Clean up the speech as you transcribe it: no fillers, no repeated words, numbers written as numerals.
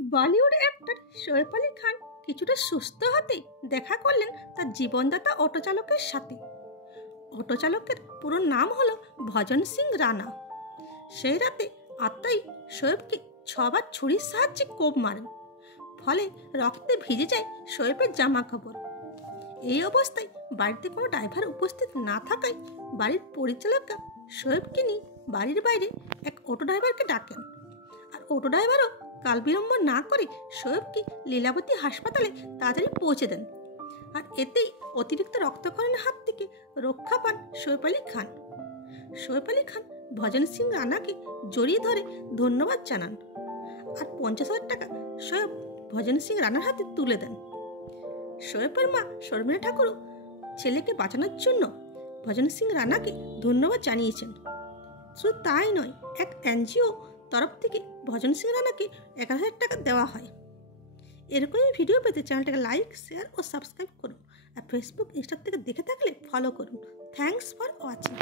Bollywood actor Shoaib Ali Khan কিছুটা সুস্থ হতেই দেখা করলেন তার জীবনদাতা অটো চালকের সাথে। অটো চালকের পুরো নাম হলো ভজন সিং রানা। সেই রাতে আত্মাই শোয়েবকে 6 বার ছুরির সাহায্যে কোপ মারেন, ফলে রক্তে ভিজে যায় শোয়েবের জামা কাপড়। এই অবস্থায় বাড়িতে কোনো ড্রাইভার উপস্থিত না থাকায় বাড়ির পরিচালকরা শোয়েবকে নিয়ে বাড়ির বাইরে এক অটো ড্রাইভারকে ডাকেন। আর অটো ড্রাইভারও কাল বিলম্ব না করে শোয়েবকে লীলাবতী হাসপাতালে তাড়াতাড়ি পৌঁছে দেন। আর এতেই অতিরিক্ত রক্তক্ষরণের হাত থেকে রক্ষা পান শোয়েব আলী খান। শোয়েব আলী খান ভজন সিং রানাকে জড়িয়ে ধরে ধন্যবাদ জানান, আর 50,000 টাকা শোয়েব ভজন সিং রানার হাতে তুলে দেন। শোয়েবের মা শর্মিলা ঠাকুরও ছেলেকে বাঁচানোর জন্য ভজন সিং রানাকে ধন্যবাদ জানিয়েছেন। শুধু তাই নয়, এক এনজিও তরফ থেকে ভজন সিং রানাকে 11,000 টাকা দেওয়া হয়। এরকমই ভিডিও পেতে চ্যানেলটাকে লাইক, শেয়ার ও সাবস্ক্রাইব করুন। আর ফেসবুক, ইনস্টা থেকে দেখে থাকলে ফলো করুন। Thanks for watching.